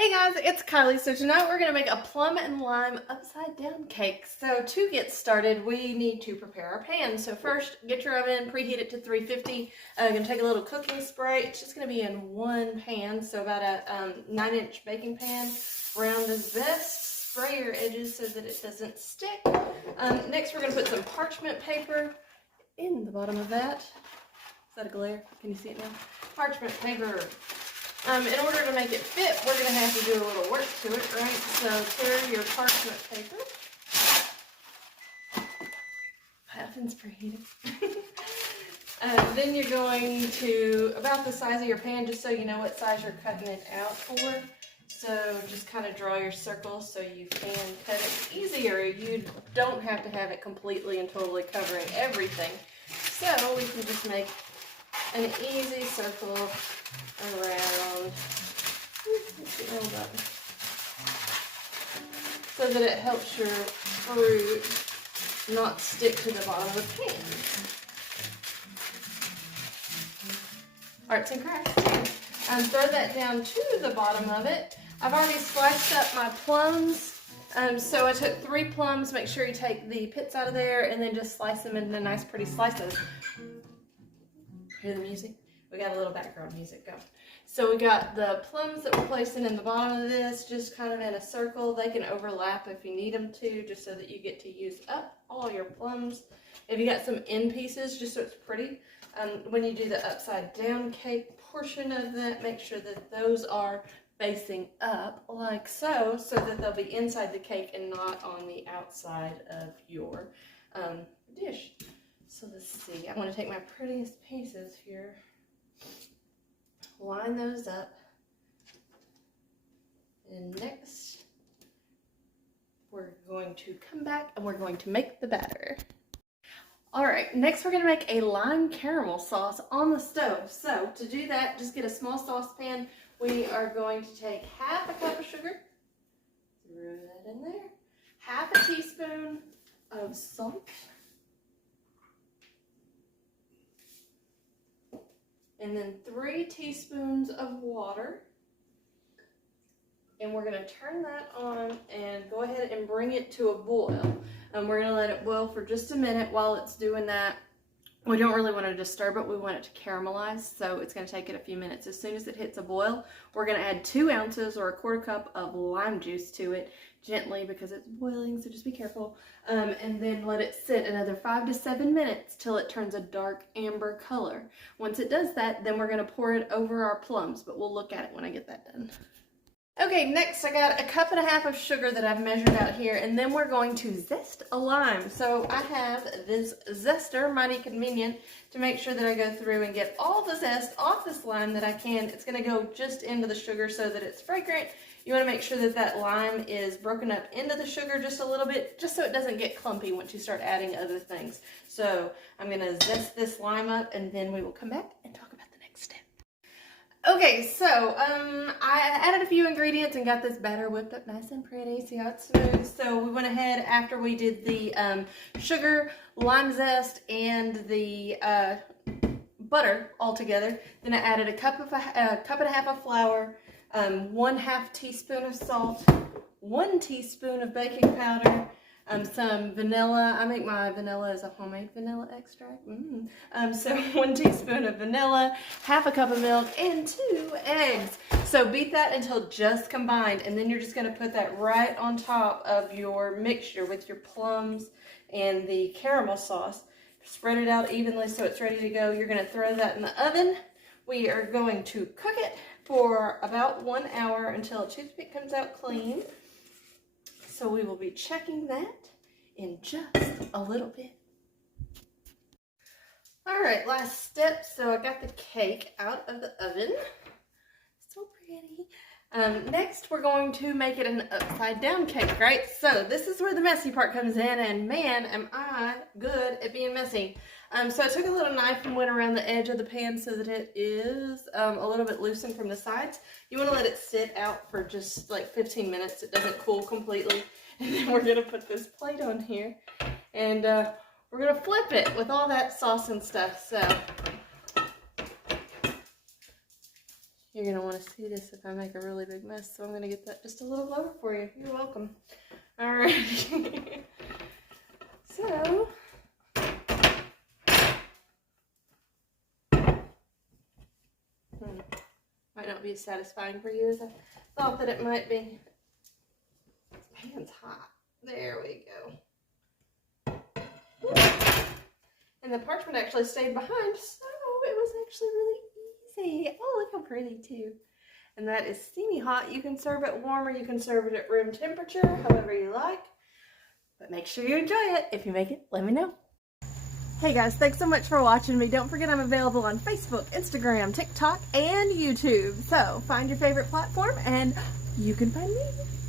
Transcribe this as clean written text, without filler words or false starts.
Hey guys, it's Kylie. So tonight we're going to make a plum and lime upside down cake. So to get started, we need to prepare our pan. So first, get your oven, preheat it to 350. I'm going to take a little cooking spray. It's just going to be in one pan, so about a 9-inch baking pan. Round as best. Spray your edges so that it doesn't stick. Next, we're going to put some parchment paper in the bottom of that. Is that a glare? Can you see it now? Parchment paper. In order to make it fit, we're going to have to do a little work to it, right? So tear your parchment paper. My oven's preheated. Then you're going to, about the size of your pan, just so you know what size you're cutting it out for. So just kind of draw your circles so you can cut it easier. You don't have to have it completely and totally covering everything. So we can just make an easy circle around, so that it helps your fruit not stick to the bottom of the pan. Arts and crafts. Throw that down to the bottom of it. I've already sliced up my plums. So I took 3 plums. Make sure you take the pits out of there and then just slice them into nice pretty slices. Hear the music? We got a little background music going. So we got the plums that we're placing in the bottom of this, just kind of in a circle. They can overlap if you need them to, just so that you get to use up all your plums. If you got some end pieces, just so it's pretty, when you do the upside down cake portion of that, make sure that those are facing up like so, so that they'll be inside the cake and not on the outside of your dish. So let's see, I want to take my prettiest pieces here, line those up, and next we're going to come back and we're going to make the batter. Alright, next we're going to make a lime caramel sauce on the stove. So to do that, just get a small saucepan. We are going to take half a cup of sugar, throw that in there, half a teaspoon of salt, and then 3 teaspoons of water. And we're going to turn that on and go ahead and bring it to a boil. We're going to let it boil for just a minute. While it's doing that, we don't really want to disturb it. We want it to caramelize, so it's going to take it a few minutes. As soon as it hits a boil, we're going to add 2 ounces or a 1/4 cup of lime juice to it, gently because it's boiling, so just be careful. And then let it sit another 5 to 7 minutes till it turns a dark amber color. Once it does that, then we're going to pour it over our plums, but we'll look at it when I get that done. Okay, next I got a 1.5 cups of sugar that I've measured out here, and then we're going to zest a lime. So I have this zester, mighty convenient, to make sure that I go through and get all the zest off this lime that I can. It's going to go just into the sugar so that it's fragrant. You want to make sure that that lime is broken up into the sugar just a little bit, just so it doesn't get clumpy once you start adding other things. So I'm going to zest this lime up, and then we will come back and talk about the next step. Okay, so I added a few ingredients and got this batter whipped up nice and pretty. See how it's smooth? So we went ahead after we did the sugar, lime zest, and the butter all together. Then I added a cup and a half of flour, 1/2 teaspoon of salt, 1 teaspoon of baking powder, some vanilla. I make my vanilla as a homemade vanilla extract. So 1 teaspoon of vanilla, 1/2 cup of milk, and 2 eggs. So beat that until just combined, and then you're just going to put that right on top of your mixture with your plums and the caramel sauce. Spread it out evenly so it's ready to go. You're going to throw that in the oven. We are going to cook it for about 1 hour until a toothpick comes out clean. So we will be checking that in just a little bit. All right, last step. So I got the cake out of the oven. So pretty. Next, we're going to make it an upside down cake, right? So this is where the messy part comes in, and man, am I good at being messy. So I took a little knife and went around the edge of the pan so that it is a little bit loosened from the sides. You want to let it sit out for just like 15 minutes. It doesn't cool completely. And then we're going to put this plate on here. And we're going to flip it with all that sauce and stuff. So You're going to want to see this if I make a really big mess, so I'm going to get that just a little lower for you. You're welcome. All right. So, might not be as satisfying for you as I thought that it might be. This pan's hot. There we go. And the parchment actually stayed behind, so it was actually really easy. Oh, look how pretty too. And that is steamy hot. You can serve it warm or you can serve it at room temperature, however you like. But make sure you enjoy it. If you make it, let me know. Hey guys, thanks so much for watching me. Don't forget I'm available on Facebook, Instagram, TikTok, and YouTube. So find your favorite platform and you can find me.